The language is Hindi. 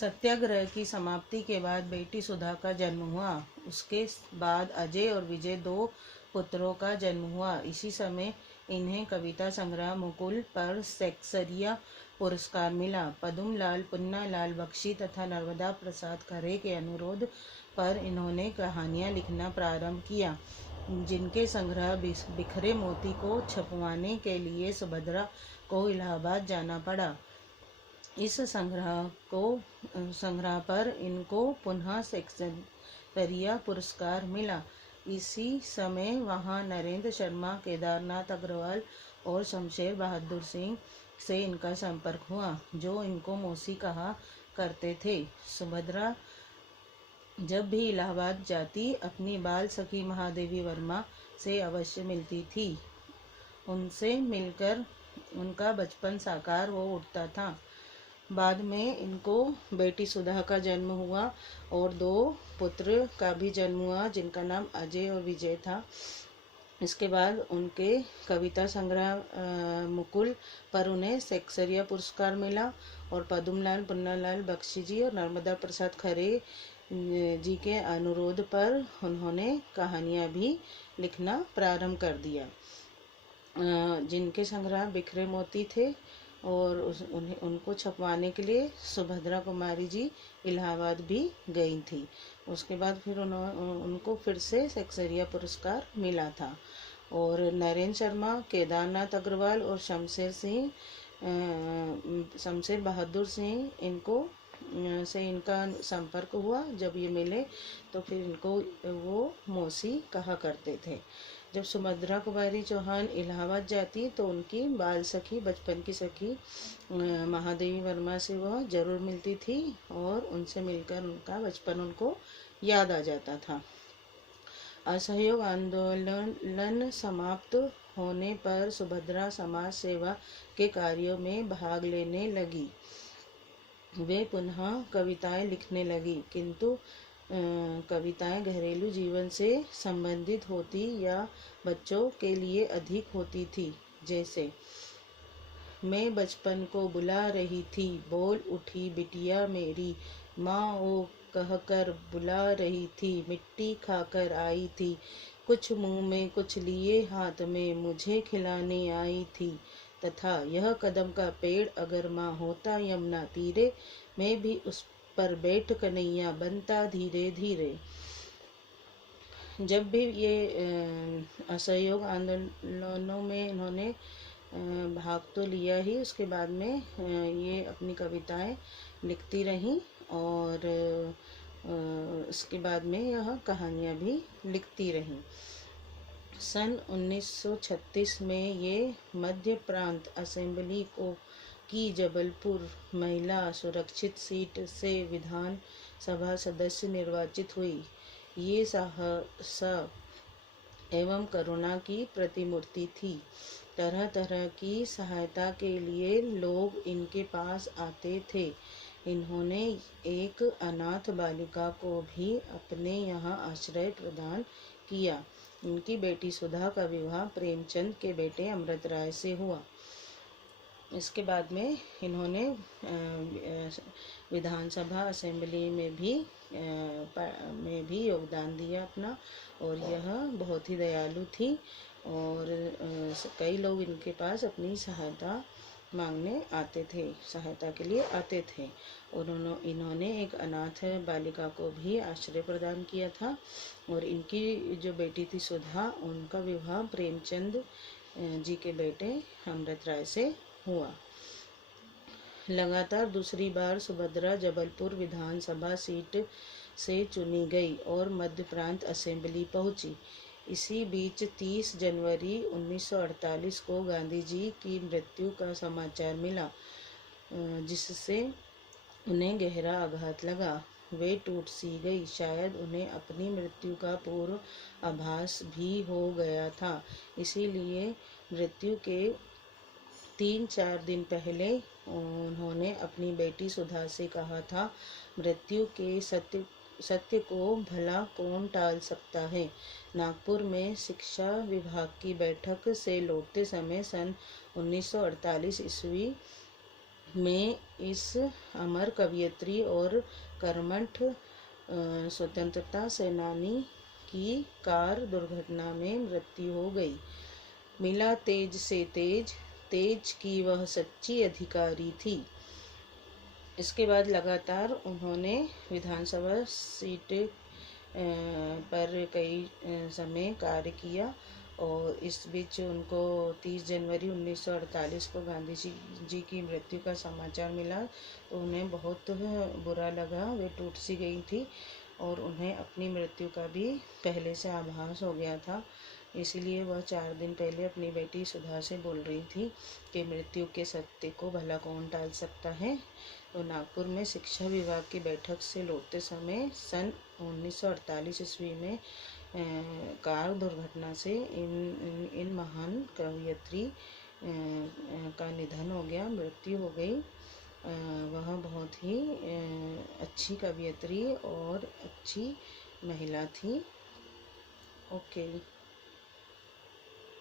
सत्याग्रह की समाप्ति के बाद बेटी सुधा का जन्म हुआ। उसके बाद अजय और विजय 2 पुत्रों का जन्म हुआ। इसी समय इन्हें कविता संग्रह मुकुल पर शेक्सपियर पुरस्कार मिला। पद्मलाल, पुन्नालाल बख्शी तथा नर्मदा प्रसाद खरे के अनुरोध पर इन्होंने कहानियाँ लिखना प्रारंभ किया, जिनके संग्रह बिखरे मोती को छपवाने के लिए सुभद्रा को इलाहाबाद जाना पड़ा। इस संग्रह पर इनको पुनः शेक्सपियर पुरस्कार मिला। इसी समय वहां नरेंद्र शर्मा, केदारनाथ अग्रवाल और शमशेर बहादुर सिंह से इनका संपर्क हुआ, जो इनको मौसी कहा करते थे। सुभद्रा जब भी इलाहाबाद जाती, अपनी बाल सखी महादेवी वर्मा से अवश्य मिलती थी। उनसे मिलकर उनका बचपन साकार हो उठता था। बाद में इनको बेटी सुधा का जन्म हुआ और 2 पुत्र का भी जन्म हुआ, जिनका नाम अजय और विजय था। इसके बाद उनके कविता संग्रह मुकुल पर उन्हें शेक्सपियर पुरस्कार मिला और पद्मलाल, पुन्नालाल बख्शी जी और नर्मदा प्रसाद खरे जी के अनुरोध पर उन्होंने कहानियाँ भी लिखना प्रारंभ कर दिया, जिनके संग्रह बिखरे मोती थे। और उनको छपवाने के लिए सुभद्रा कुमारी जी इलाहाबाद भी गई थी। उसके बाद फिर उनको फिर से शेक्सपियर पुरस्कार मिला था। और नरेंद्र शर्मा, केदारनाथ अग्रवाल और शमशेर बहादुर सिंह से इनका संपर्क हुआ। जब ये मिले तो फिर इनको वो मौसी कहा करते थे। जब सुभद्रा कुमारी चौहान इलाहाबाद जाती तो उनकी बाल सखी, बचपन की सखी महादेवी वर्मा से वह जरूर मिलती थी और उनसे मिलकर उनका बचपन उनको याद आ जाता था। असहयोग आंदोलन समाप्त होने पर सुभद्रा समाज सेवा के कार्यों में भाग लेने लगी। वे पुनः कविताएं लिखने लगी, किंतु कविताएं घरेलू जीवन से संबंधित होती या बच्चों के लिए अधिक होती थी। जैसे, मैं बचपन को बुला रही थी, बोल उठी बिटिया मेरी, माँ ओ कहकर बुला रही थी, मिट्टी खाकर आई थी, कुछ मुंह में कुछ लिए हाथ में मुझे खिलाने आई थी, तथा यह कदम का पेड़ अगर माँ होता यमुना तीरे, मैं भी उस पर बैठ कन्हैया बनता धीरे धीरे। जब भी ये असहयोग आंदोलनों में इन्होंने भाग तो लिया ही, उसके बाद में ये अपनी कविताएं लिखती रहीं और उसके बाद में यह कहानियाँ भी लिखती रहीं। सन 1936 में ये मध्य प्रांत असेंबली की जबलपुर महिला सुरक्षित सीट से विधान सभा सदस्य निर्वाचित हुई। ये साहस एवं करुणा की प्रतिमूर्ति थी। तरह तरह की सहायता के लिए लोग इनके पास आते थे। इन्होंने एक अनाथ बालिका को भी अपने यहाँ आश्रय प्रदान किया। इनकी बेटी सुधा का विवाह प्रेमचंद के बेटे अमृत राय से हुआ। इसके बाद में इन्होंने विधानसभा असेंबली में भी योगदान दिया अपना, और यह बहुत ही दयालु थी और कई लोग इनके पास अपनी सहायता मांगने आते थे, सहायता के लिए आते थे। और इन्होंने एक अनाथ बालिका को भी आश्रय प्रदान किया था। और इनकी जो बेटी थी सुधा, उनका विवाह प्रेमचंद जी के बेटे अमृत राय से हुआ। लगातार दूसरी बार सुभद्रा जबलपुर विधानसभा सीट से चुनी गई और मध्य प्रांत असेंबली पहुंची। इसी बीच 30 जनवरी 1948 को गांधी जी की मृत्यु का समाचार मिला, जिससे उन्हें गहरा आघात लगा। वे टूट सी गई। शायद उन्हें अपनी मृत्यु का पूर्व आभास भी हो गया था। इसीलिए मृत्यु के 3-4 दिन पहले उन्होंने अपनी बेटी सुधा से कहा था, मृत्यु के सत्य को भला कौन टाल सकता है। नागपुर में शिक्षा विभाग की बैठक से लौटते समय सन 1948 ईस्वी में इस अमर कवयित्री और कर्मठ स्वतंत्रता सेनानी की कार दुर्घटना में मृत्यु हो गई। मिला तेज से तेज, तेज की वह सच्ची अधिकारी थी। इसके बाद लगातार उन्होंने विधानसभा सीट पर कई समय कार्य किया और इस बीच उनको 30 जनवरी 1948 को गांधी जी की मृत्यु का समाचार मिला तो उन्हें बहुत बुरा लगा। वे टूट सी गई थी और उन्हें अपनी मृत्यु का भी पहले से आभास हो गया था। इसीलिए वह 4 दिन पहले अपनी बेटी सुधा से बोल रही थी कि मृत्यु के सत्य को भला कौन टाल सकता है। तो नागपुर में शिक्षा विभाग की बैठक से लौटते समय सन 1948 ईस्वी में कार दुर्घटना से इन महान कवयित्री का निधन हो गया, मृत्यु हो गई। वह बहुत ही अच्छी कवयित्री और अच्छी महिला थी। ओके।